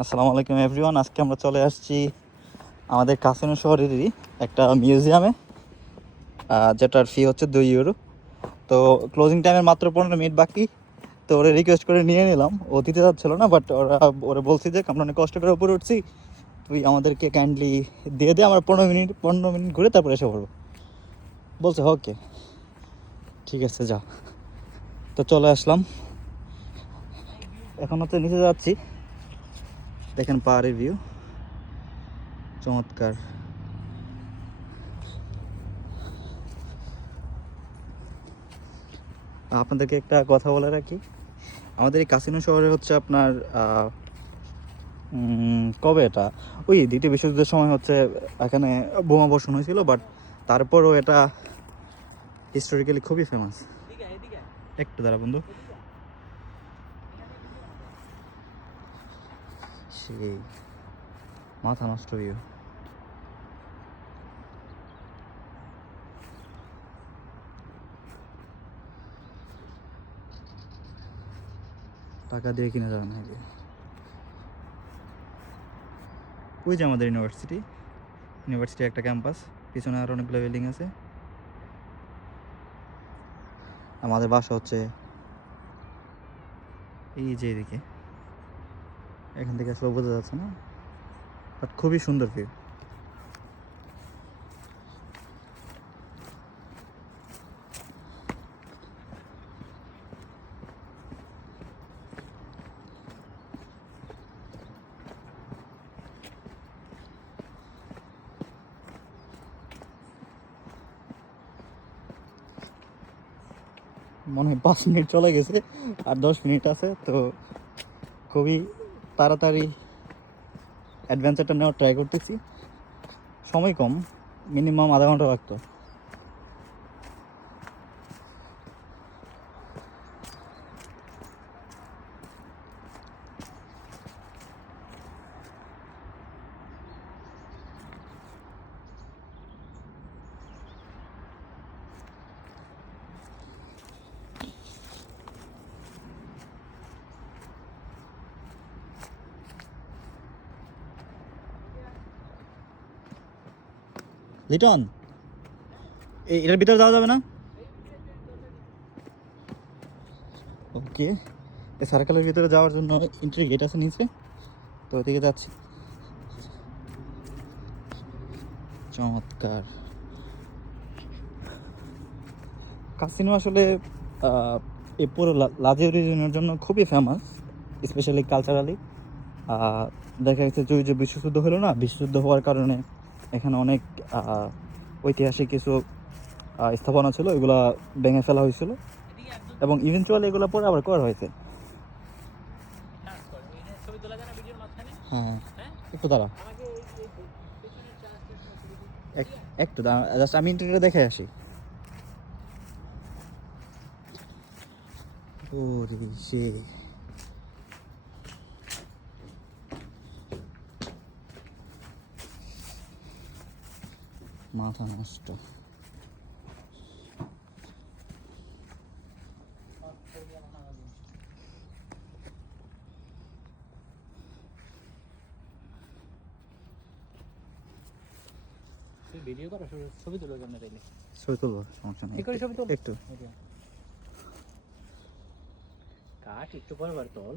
আসসালামু আলাইকুম এভরিওয়ান। আজকে আমরা চলে আসছি আমাদের কাসিনো শহরেরই একটা মিউজিয়ামে, যেটার ফি হচ্ছে 2 ইউরো। তো ক্লোজিং টাইমের মাত্র 15 মিনিট বাকি। তো ওরা রিকোয়েস্ট করে নিয়ে নিলাম, ও দিতে যাচ্ছিল না, বাট ওরা বলছি যে আমরা অনেক কষ্ট করে উপরে উঠছি, তুই আমাদেরকে কাইন্ডলি দিয়ে দে, আমরা 15 মিনিট ঘুরে তারপরে এসে পড়বো। বলছে ওকে ঠিক আছে যা। তো চলে আসলাম, এখন হচ্ছে নিচে যাচ্ছি। দেখেন পাহাড়ের ভিউ চমৎকার। আপনাদেরকে একটা কথা বলে রাখি, আমাদের এই কাসিনো শহরে হচ্ছে আপনার কবে এটা ওই দ্বিতীয় বিশ্বযুদ্ধের সময় হচ্ছে এখানে বোমা বর্ষণ হয়েছিল, বাট তারপরও এটা হিস্টোরিক্যালি খুবই ফেমাস। একটু দাঁড়া বন্ধু, সেই মাথা নষ্ট ভিউ। টাকা দিয়ে কিনে যাবে না আগে। ওই যে আমাদের ইউনিভার্সিটি একটা ক্যাম্পাস, পিছনে আর অনেকগুলো বিল্ডিং আছে। আমাদের বাসা হচ্ছে এই যে এদিকে, এখান থেকে আসলে বোঝা যাচ্ছে না, বাট খুবই সুন্দর ভিউ। মনে হয় 5 মিনিট চলে গেছে, আর 10 মিনিট আছে। তো খুবই তাড়াতাড়ি অ্যাডভেঞ্চারটা নেওয়ার ট্রাই করতেছি। সময় কম, মিনিমাম আধা ঘন্টা লাগতো। লিটন, এটার ভিতরে যাওয়া যাবে না? ওকে, এই সার্কেলের ভিতরে যাওয়ার জন্য এন্ট্রি গেট আছে নিচে, তো ওদিকে যাচ্ছি। চমৎকার কাসিনো আসলে এই পুরো লাজের রিজনের জন্য খুবই ফেমাস, স্পেশালি কালচারালি। দেখা গেছে যে ওই যে বিশ্বযুদ্ধ হলো না, বিশ্বযুদ্ধ হওয়ার কারণে এখানে অনেক ঐতিহাসিক কিছু স্থাপনা ছিল, এগুলা ভেঙে ফেলা হয়েছিল, এবং ইভেনচুয়ালি এগুলো পরে আবার করা হয়েছে। হ্যাঁ, একটু দাঁড়া, একটু দাঁড়া, জাস্ট আমি ইন্টারনেটে দেখে আসি। ও রে সে, মাথা নষ্ট। ভিডিও করা ছবি তুলো কেন তাইলে? ছবি তুলবো, সমস্যা নেই, ছবি তুল একটু কাট একটু পর তোল।